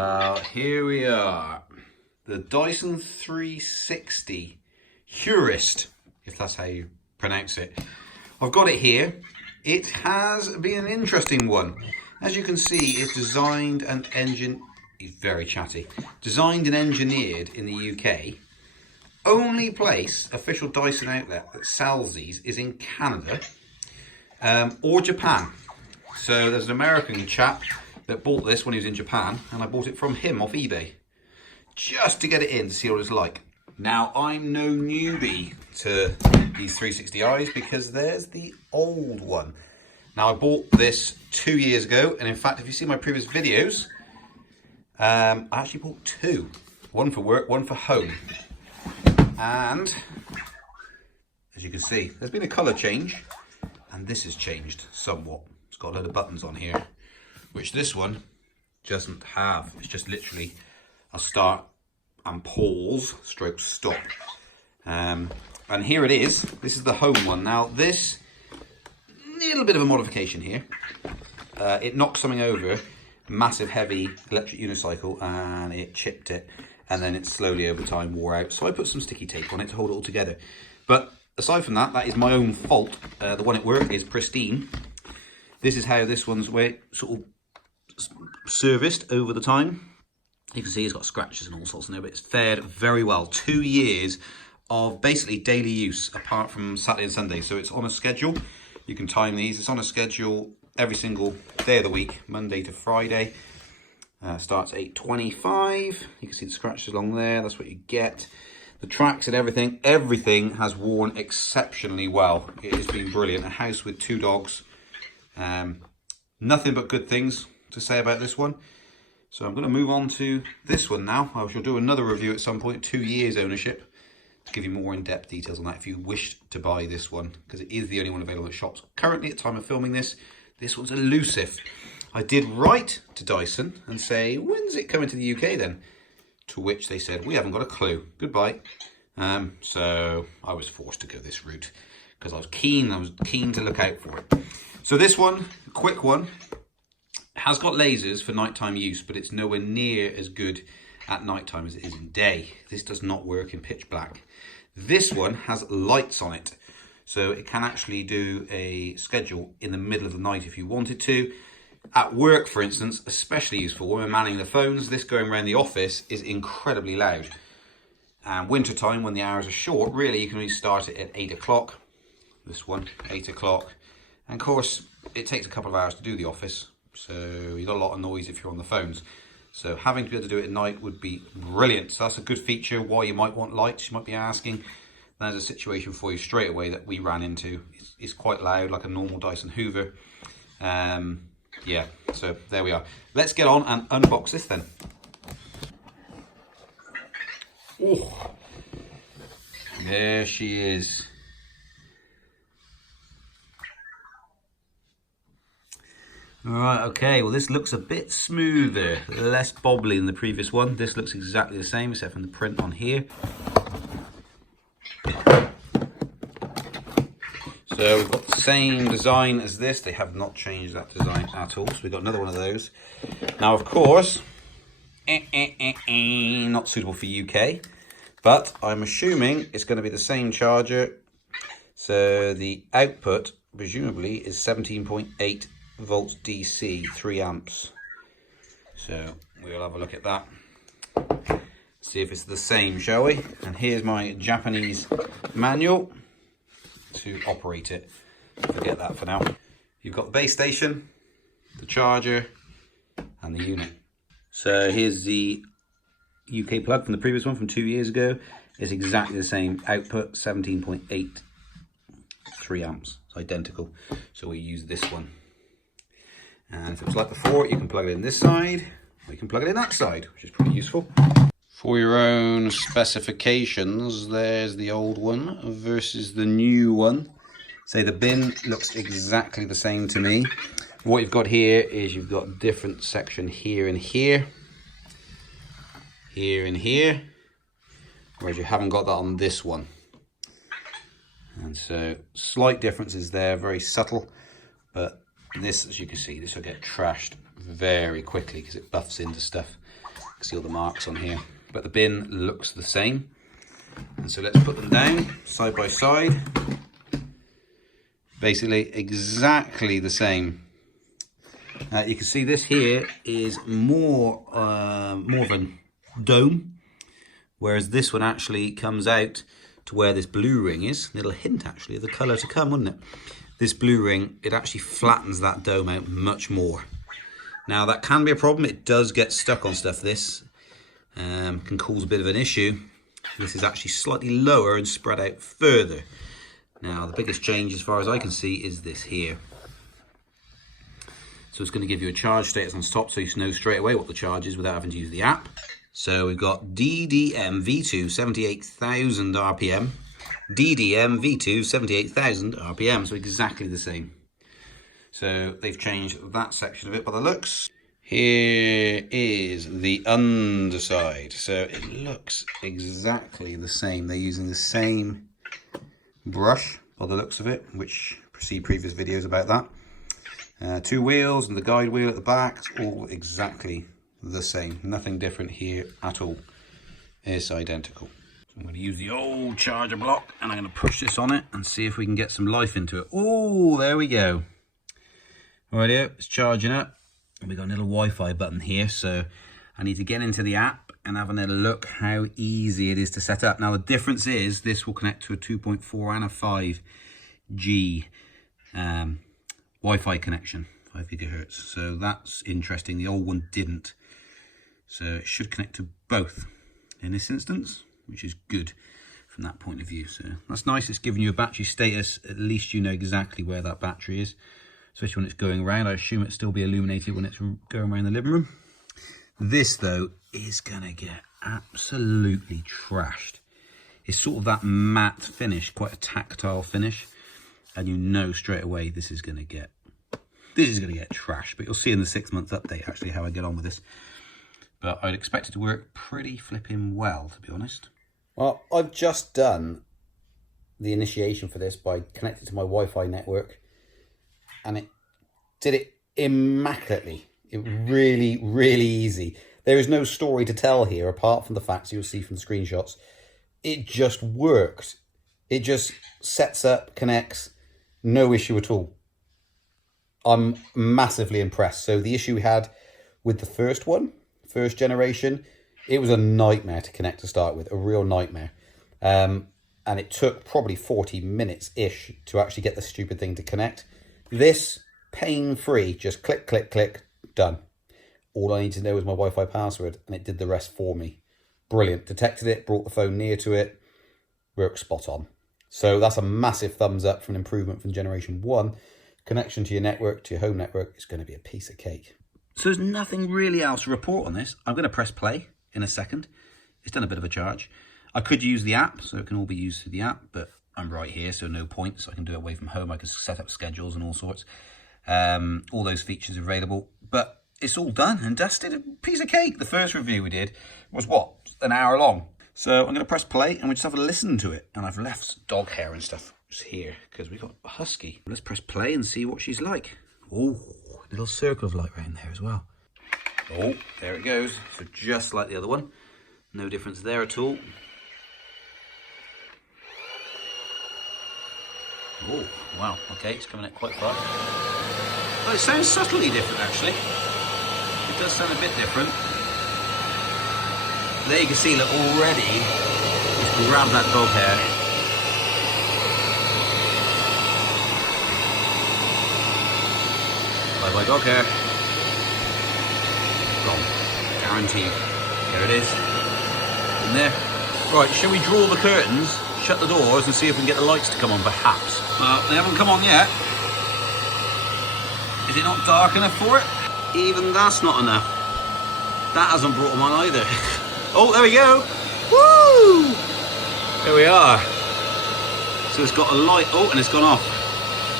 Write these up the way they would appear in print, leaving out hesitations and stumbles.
Well, here we are. The Dyson 360 Heurist, if that's how you pronounce it. I've got it here. It has been an interesting one. As you can see, it's designed and he's very chatty. Designed and engineered in the UK. Only place, official Dyson outlet that sells these is in Canada or Japan. So there's an American chap that bought this when he was in Japan, and I bought it from him off eBay just to get it in to see what it's like. Now, I'm no newbie to these 360i's because there's the old one. Now, I bought this 2 years ago, and in fact, if you see my previous videos, I actually bought two. One for work, one for home. And as you can see, there's been a colour change, and this has changed somewhat. It's got a load of buttons on here, which this one doesn't have. It's just literally a start and pause, stroke stop. And here it is. This is the home one. Now this, little bit of a modification here. It knocked something over, massive heavy electric unicycle, and it chipped it. And then it slowly over time wore out. So I put some sticky tape on it to hold it all together. But aside from that, that is my own fault. The one at work is pristine. This is how this one's sort of serviced over the time. You can see it's got scratches and all sorts in there, but it's fared very well. 2 years of basically daily use apart from Saturday and Sunday. So it's on a schedule. You can time these. It's on a schedule every single day of the week, Monday to Friday. Starts at 8:25. You can see the scratches along there. That's what you get. The tracks and everything has worn exceptionally well. It has been brilliant. A house with 2 dogs. Nothing but good things to say about this one. So I'm going to move on to this one now. I shall do another review at some point, 2 years ownership, to give you more in-depth details on that if you wish to buy this one, because it is the only one available at shops. Currently, at the time of filming this one's elusive. I did write to Dyson and say, when's it coming to the UK then? To which they said, we haven't got a clue. Goodbye. So I was forced to go this route because I was keen to look out for it. So this one, quick one, has got lasers for nighttime use, but it's nowhere near as good at nighttime as it is in day. This does not work in pitch black. This one has lights on it, so it can actually do a schedule in the middle of the night if you wanted to. At work, for instance, especially useful when we're manning the phones. This going around the office is incredibly loud. And winter time, when the hours are short, really you can only start it at 8 o'clock. This one, 8 o'clock. And of course, it takes a couple of hours to do the office, so you got a lot of noise if you're on the phones. So having to be able to do it at night would be brilliant. So that's a good feature. Why you might want lights, you might be asking. There's a situation for you straight away that we ran into. It's quite loud, like a normal Dyson Hoover. Yeah, so there we are. Let's get on and unbox this then. Oh, there she is. Alright, okay, well this looks a bit smoother, less bobbly than the previous one. This looks exactly the same except from the print on here. So we've got the same design as this. They have not changed that design at all. So we've got another one of those. Now, of course, not suitable for UK, but I'm assuming it's going to be the same charger. So the output, presumably, is 17.8 volts DC, 3 amps. So we'll have a look at that. See if it's the same, shall we? And here's my Japanese manual to operate it. Forget that for now. You've got the base station, the charger, and the unit. So here's the UK plug from the previous one from 2 years ago. It's exactly the same output, 17.8, 3 amps. It's identical. So we use this one. And if it was like before, you can plug it in this side, or you can plug it in that side, which is pretty useful. For your own specifications, there's the old one versus the new one. Say the bin looks exactly the same to me. What you've got here is you've got a different section here and here. Here and here. Whereas you haven't got that on this one. And so slight differences there, very subtle. But this, as you can see, this will get trashed very quickly because it buffs into stuff. See all the marks on here, but the bin looks the same. And so let's put them down side by side. Basically exactly the same. You can see this here is more of a dome, whereas this one actually comes out to where this blue ring is. A little hint actually of the colour to come, wouldn't it? This blue ring, it actually flattens that dome out much more. Now that can be a problem. It does get stuck on stuff. This can cause a bit of an issue. This is actually slightly lower and spread out further. Now the biggest change as far as I can see is this here. So it's going to give you a charge status on top so you know straight away what the charge is without having to use the app. So we've got DDM V2 78,000 RPM, DDM V2 78,000 RPM, so exactly the same. So they've changed that section of it by the looks. Here is the underside. So it looks exactly the same. They're using the same brush by the looks of it, which see previous videos about that. 2 wheels and the guide wheel at the back, it's all exactly the same. Nothing different here at all. It's identical. So I'm going to use the old charger block and I'm going to push this on it and see if we can get some life into it. Oh, there we go. Rightio, it's charging up. We've got a little Wi-Fi button here, so I need to get into the app and have a little look how easy it is to set up. Now the difference is this will connect to a 2.4 and a 5G Wi-Fi connection, 5 gigahertz. So that's interesting. The old one didn't. So it should connect to both in this instance, which is good from that point of view. So that's nice. It's giving you a battery status. At least you know exactly where that battery is, especially when it's going around. I assume it'll still be illuminated when it's going around the living room. This, though, is going to get absolutely trashed. It's sort of that matte finish, quite a tactile finish. And you know straight away this is going to get trashed. But you'll see in the 6-month update, actually, how I get on with this. But I'd expect it to work pretty flipping well, to be honest. Well, I've just done the initiation for this by connecting to my Wi-Fi network. And it did it immaculately. It really, really easy. There is no story to tell here apart from the facts you'll see from the screenshots. It just worked. It just sets up, connects, no issue at all. I'm massively impressed. So the issue we had with the first one, first generation, it was a nightmare to connect to start with, a real nightmare. And it took probably 40 minutes-ish to actually get the stupid thing to connect. This, pain-free, just click, click, click, done. All I need to know is my Wi-Fi password, and it did the rest for me. Brilliant. Detected it, brought the phone near to it, worked spot on. So that's a massive thumbs up for an improvement from Generation 1. Connection to your network, to your home network, is going to be a piece of cake. So there's nothing really else to report on this. I'm going to press play in a second. It's done a bit of a charge. I could use the app, so it can all be used through the app, but I'm right here, so no point. So I can do it away from home. I can set up schedules and all sorts. All those features are available, but it's all done and dusted. A piece of cake. The first review we did was, what, an hour long. So I'm going to press play and we just have a listen to it. And I've left dog hair and stuff here because we've got a husky. Let's press play and see what she's like. Oh, little circle of light around there as well. Oh, there it goes. So just like the other one. No difference there at all. Oh, wow. Okay, it's coming out quite far. Oh, it sounds subtly different, actually. It does sound a bit different. There you can see that already it's grabbed that dog hair. Bye bye dog hair. Gone. Guaranteed. There it is. In there. Right, shall we draw the curtains, shut the doors and see if we can get the lights to come on, perhaps? They haven't come on yet. Is it not dark enough for it? Even that's not enough. That hasn't brought them on either. Oh, there we go. Woo! There we are. So it's got a light. Oh, and it's gone off.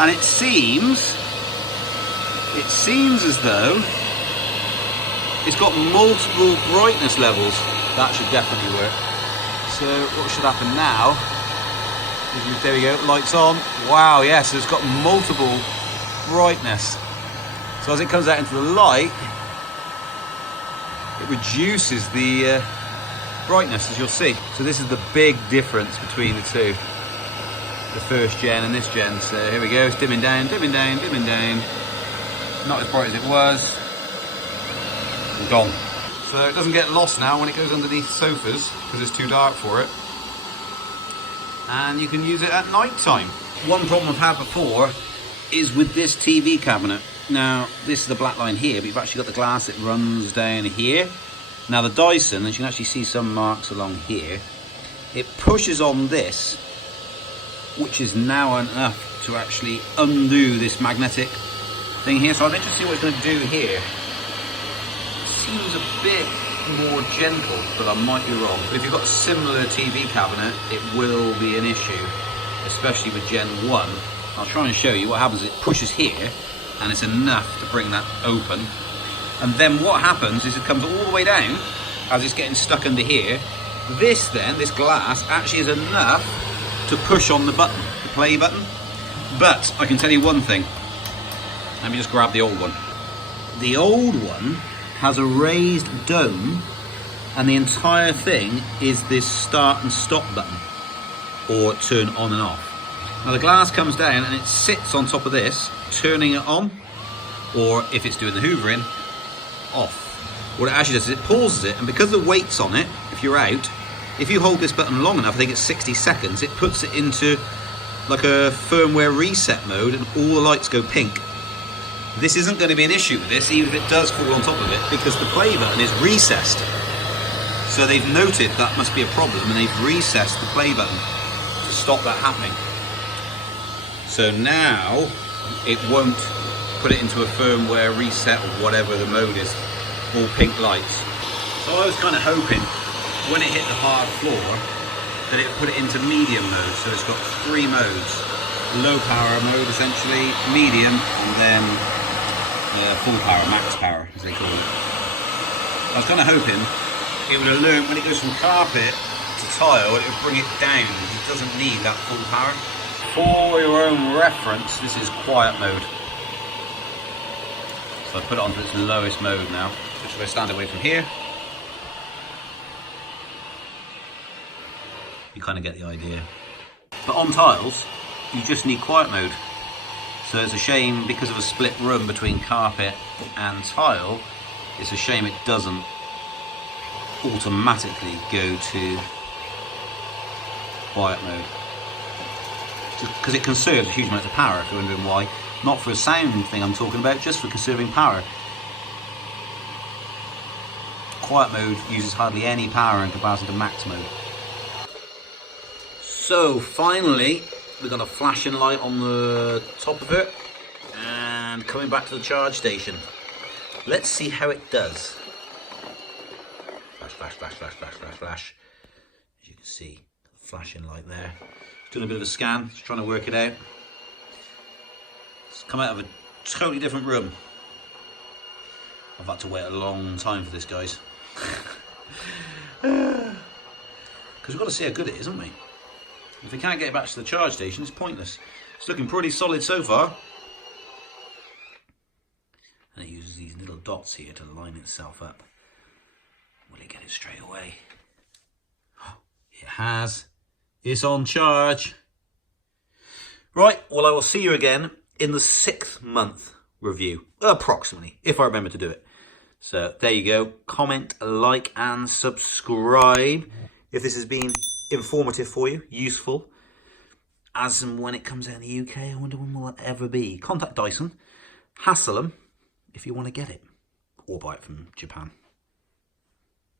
And it seems as though it's got multiple brightness levels. That should definitely work. So what should happen now? There we go, lights on. Wow, yeah, so it's got multiple brightness. So as it comes out into the light, it reduces the brightness, as you'll see. So this is the big difference between the two, the first gen and this gen. So here we go, it's dimming down, dimming down, dimming down. Not as bright as it was, and gone. So it doesn't get lost now when it goes underneath sofas because it's too dark for it. And you can use it at night time. One problem I've had before is with this TV cabinet. Now, this is the black line here, but you've actually got the glass that runs down here. Now the Dyson, as you can actually see some marks along here, it pushes on this, which is now enough to actually undo this magnetic thing here. So I'm interested to see what it's going to do here. It seems a bit more gentle, but I might be wrong. But if you've got a similar TV cabinet, it will be an issue, especially with Gen 1. I'll try and show you what happens. It pushes here, and it's enough to bring that open. And then what happens is it comes all the way down as it's getting stuck under here. This then, this glass, actually is enough to push on the button, the play button. But I can tell you one thing. Let me just grab the old one. The old one has a raised dome, and the entire thing is this start and stop button, or turn on and off. Now the glass comes down and it sits on top of this, turning it on, or if it's doing the hoovering, off. What it actually does is it pauses it, and because the weight's on it, if you're out, if you hold this button long enough, I think it's 60 seconds, it puts it into like a firmware reset mode, and all the lights go pink. This isn't going to be an issue with this, even if it does fall on top of it, because the play button is recessed. So they've noted that must be a problem, and they've recessed the play button to stop that happening. So now it won't put it into a firmware reset or whatever the mode is, all pink lights. So I was kind of hoping when it hit the hard floor that it would put it into medium mode. So it's got 3 modes: low power mode essentially, medium, and then full power, max power as they call it. I was kind of hoping it would have learned when it goes from carpet to tile, it would bring it down. It doesn't need that full power. For your own reference, this is quiet mode. So I put it onto its lowest mode now. Just if I stand away from here, you kind of get the idea. But on tiles, you just need quiet mode. So it's a shame, because of a split room between carpet and tile, it's a shame it doesn't automatically go to quiet mode. Because it conserves a huge amount of power, if you're wondering why. Not for a sound thing I'm talking about, just for conserving power. Quiet mode uses hardly any power in comparison to max mode. So finally, we've got a flashing light on the top of it, and coming back to the charge station. Let's see how it does. Flash, flash, flash, flash, flash, flash, flash. As you can see, flashing light there. Doing a bit of a scan, just trying to work it out. It's come out of a totally different room. I've had to wait a long time for this, guys. Because we've got to see how good it is, haven't we? If we can't get it back to the charge station, it's pointless. It's looking pretty solid so far. And it uses these little dots here to line itself up. Will it get it straight away? It has. It's on charge. Right, well, I will see you again in the 6th month review, approximately, if I remember to do it. So there you go. Comment, like, and subscribe if this has been informative for you, useful. As and when it comes out in the UK, I wonder when will it ever be. Contact Dyson, hassle them if you want to get it, or buy it from Japan.